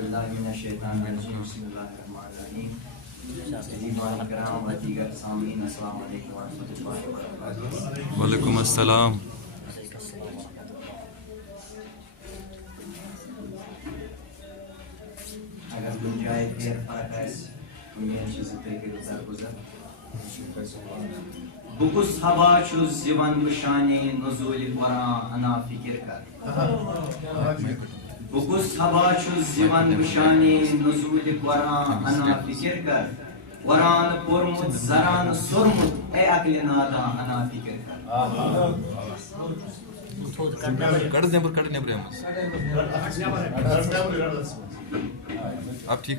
باللہ من الشیطان الرجیم بسم اللہ الرحمن الرحیم سیدان کرام و دیگر سامعین السلام علیکم ورحمۃ اللہ وبرکاتہ. وعلیکم السلام. اگر کُنہِ جایہِ پھیر فرق آسہِ اُمید چھِ زِ تُہۍ کٔرِو درگُزر. بہٕ کُس ہوا چھُس یِوان بہٕ شانے نزوٗلہِ قرآن انا فِکر کر. بہٕ کُس ہوا چھُس یِوان بہٕ شانے نزوٗلہِ قرآن انا فِکر کر. قرآن پوٚرمُت زران سوٚرمُت اے عقلہِ نادا انا فِکر کر.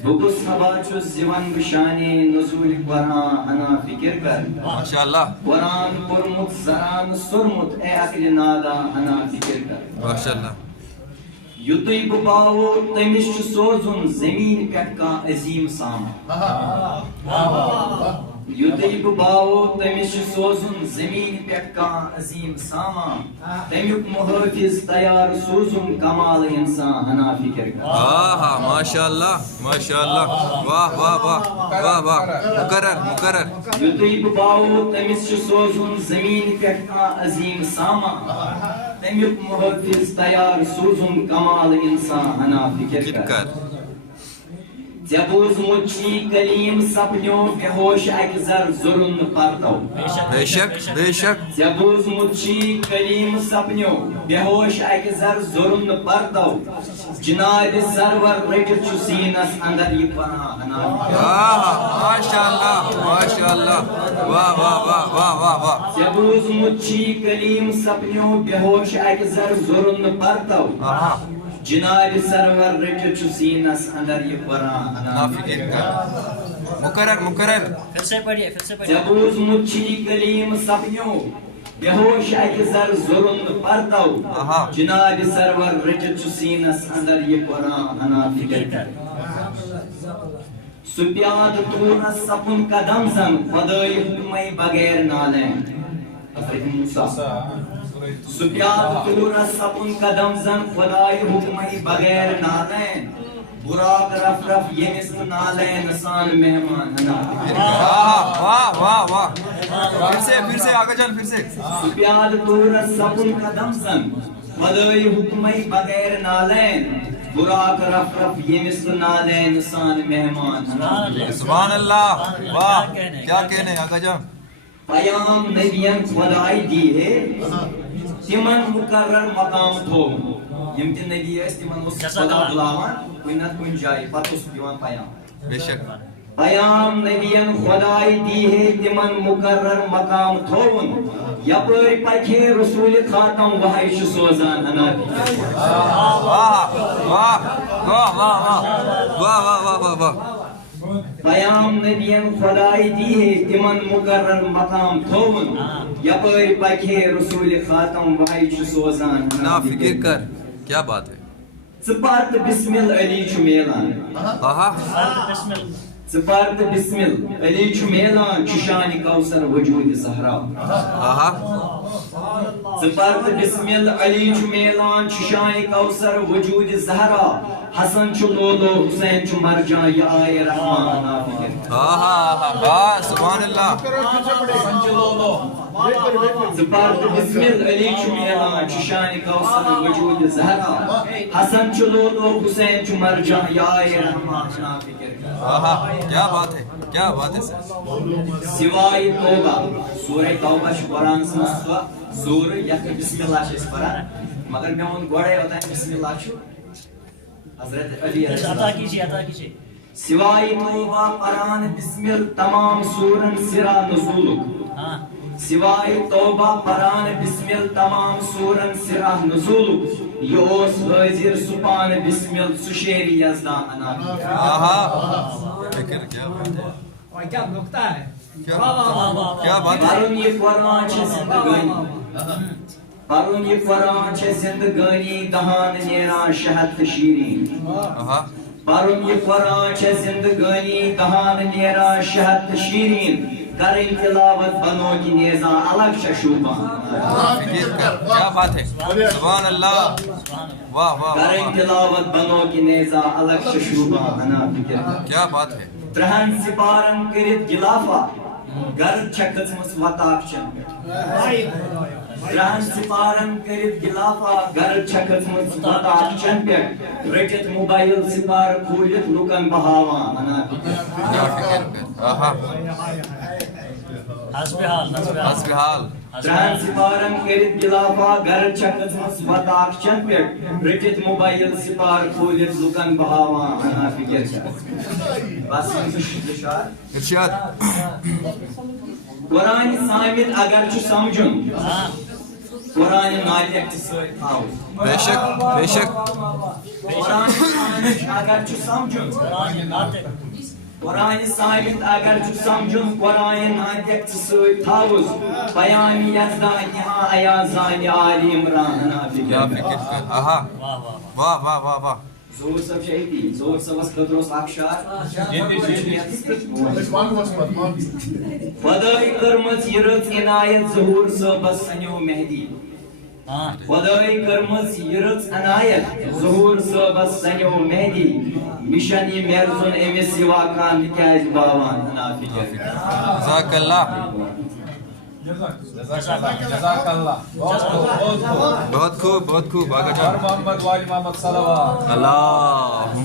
بہٕ کُس ہوا چھُس یِوان بہٕ شانے نزوٗلہِ قرآن انا فِکر کر. ماشاء اللہ. قرآن پوٚرمُت زران سوٚرمُت اے عقلہِ نادا انا فِکر کر. ماشاء اللہ. یُتُے بہٕ باوو تٔمِس چھُ سوزُن زٔمیٖن پٮ۪ٹھ کانٛہہ عظیٖم سامان. یُتُے بہٕ باوو تٔمِس چھُ سوزُن زٔمیٖن پٮ۪ٹھ کانٛہہ عظیٖم سامان. تَمیُک محٲفِظ تیار سوٗزُن کمال اِنسان ہنا فِکر کر. ماشاء اللہ ماشاء اللہ. واہ واہ واہ واہ واہ. مقرر مقرر. یُتُے بہٕ باوو تٔمِس چھُ سوزُن زٔمیٖن پٮ۪ٹھ کانٛہہ عظیٖم سامان. تَمیُک محٲفِظ تیار سوٗزُن کمال اِنسان ہنا فِکر کر. ژےٚ بوٗزمُت چھُے کلیٖم سپنیو بے ہوش اکہِ زر ضرُن نہٕ پرتو. بے شک بے شک. ژےٚ بوٗزمُت چھُے کلیٖم سپنیو بے ہوش اکہِ زر ضرُن نہٕ پرتو. جنابِ سرور رٔٹِتھ چھُ سیٖنس اندر یہِ پناہ ہنا. ماشاء اللہ ماشاء اللہ. واہ واہ واہ واہ واہ واہ. ژےٚ بوٗزمُت چھُے کلیٖم سپنیو بے ہوش اکہِ زر ضرُن نہٕ پرتو. جنابِ سرور رٔٹِتھ چھُ سیٖنس اندر یہِ قرآن ہنا فِکر کر. مقرر مقرر. ژےٚ بوٗزمُت چھُے کلیٖم سپنیو بے ہوش اکہِ زر ضرُن نہٕ پرتو. جنابِ سرور رٔٹِتھ چھُ سیٖنس اندر یہِ قرآن ہنا فِکر کر. سُہ پیادٕ توٗرس سپُن قدم زن خۄدٲے حُکمے بغیر نالین. سُہ پیادٕ توٗرس سپُن قدم زن خۄداے حُکمے بغیر نالین. براق رف رف ییٚمِس تہٕ نالین سان مہمان ہنا. واہ واہ واہ. پھر سے آگے جان پھر سے. سُہ پیادٕ توٗرس سپُن قدم زن خۄداے حُکمے بغیر نالین. براق رف رف ییٚمِس تہٕ نالین سان مہمان ہنا. سبحان اللہ. واہ کیا کہنے آگے جان. پیام نبین خۄداے دی ہے تِمن مُقرر مقام تھوٚومُت. یِم تہِ نبی ٲسۍ تِمن اوس خۄدا بُلاوان کُنہِ نتہٕ کُنہِ جایہِ پتہٕ اوس دِوان پیام. بے شک. پیام نبین خۄداے دی ہے تِمن مُقرر مقام تھوٚوُن. یپٲرۍ پکہِ ہے رسوٗلِ خاتم وحی چھُ سوزان ہنا فِکر. واہ واہ واہ واہ واہ واہ واہ واہ. پیام نبین خۄداے دی ہے تِمن مُقرر مقام تھوٚوُن. یپٲرۍ پکہِ ہے رسوٗلِ خاتم وحی چھُ سوزان نا فکر کر. کیا بات ہے. ژٕ پر تہٕ بسمل علی چھُ میلان. ژٕ پر تہٕ بسمل علی چھُ میلان چھُ شانہِ کوثر وجوٗدِ زہرا. ژٕ پر تہٕ بسمل علی چھُ میلان چھُ شانہِ کوثر وجوٗدِ زہرا. حسن چھُ لولو حسین چھُ مرجان یہِ آیے رحمان ہنا فِکر. سبحان اللہ. ژٕ پر تہٕ بسمل علی چھُ میلان چھُ شانہِ کوثر وجوٗدِ زہرا. حسن چھُ لولو حسین چھُ مرجان یہِ آیے رحمان ہنا فِکر. کیا بات ہے کیا بات ہے. سوائے توبہ سورہ توبہ چھُ قرآنس منٛز سۄ سورہ یتھ پٮ۪ٹھ بسم اللہ چھِ أسۍ پران. مگر مےٚ ووٚن گۄڈے اوٚتانۍ بسم اللہ چھُ حضرت علی علیہ السلام. سوائے توبہ پران بسمل تمام سورن سرا نزولُک. سوائے توبہ پران بسمل تمام سورن سرا نزولُک. یہِ اوس حٲضِر سُہ پانہٕ بسمل سُہ شیرِ یزدان ہنا. پرُن یہِ قرآن چھِ زندگٲنی. پرُن یہِ قرآن چھِ زندگٲنی دہان نیران شہد تہٕ شیٖریٖن. پرُن یہِ قرآن چھِ زندگٲنی دہان نیران شہد تہٕ شیٖریٖن. کریں تلاوت بنو کی نیزا الگ ششوبان کیا بات ہے سبحان اللہ واہ واہ کریں تلاوت بنو کی نیزا الگ ششوبان انا فکر کیا بات ہے ترہن سپارن کرت گلافا گرد چھکت مس وطاق چن ترہن سپارن کرت گلافا گرد چھکت مس وطاق چن پہ رکت موبائل سپار کھولت لکن بہاوان انا فکر کیا فکر آہا حسب حال ترہن سپارن کرت گلافا گرد چھکت مس وطاق چن پہ رکت موبائل سپار کھولت لکن بہاوان انا فکر بس اشار ارشاد قرآن سامت اگر چھ سمجھن قرآن ناطق سۭتۍ تھاو بے شک بے شک قرآن سامت اگر چھ سمجھن قرآن سامت اگر چھ سمجھن قرآن ناطق سۭتۍ تھاوس بیان یزدانی ہاں ایازان آل عمران نا کیا فکر فکر آہا واہ واہ واہ واہ زور صاحب شہیدی زور صاحبس خطر اوس اکھ شعر خدائی کرمژ یہ رٕژ عنایت ظہور صٲبس سنیو مہدی خدائی کرمژ یہ رٕژ عنایت ظہور صٲبس سنیو مہدی مشن یہ میرزن امس سوا کان تکیاز باوان انا فکر جزاک اللہ جزاک اللہ بہت خوب بہت خوب آگے جاؤ محمد والی محمد صلوات اللہ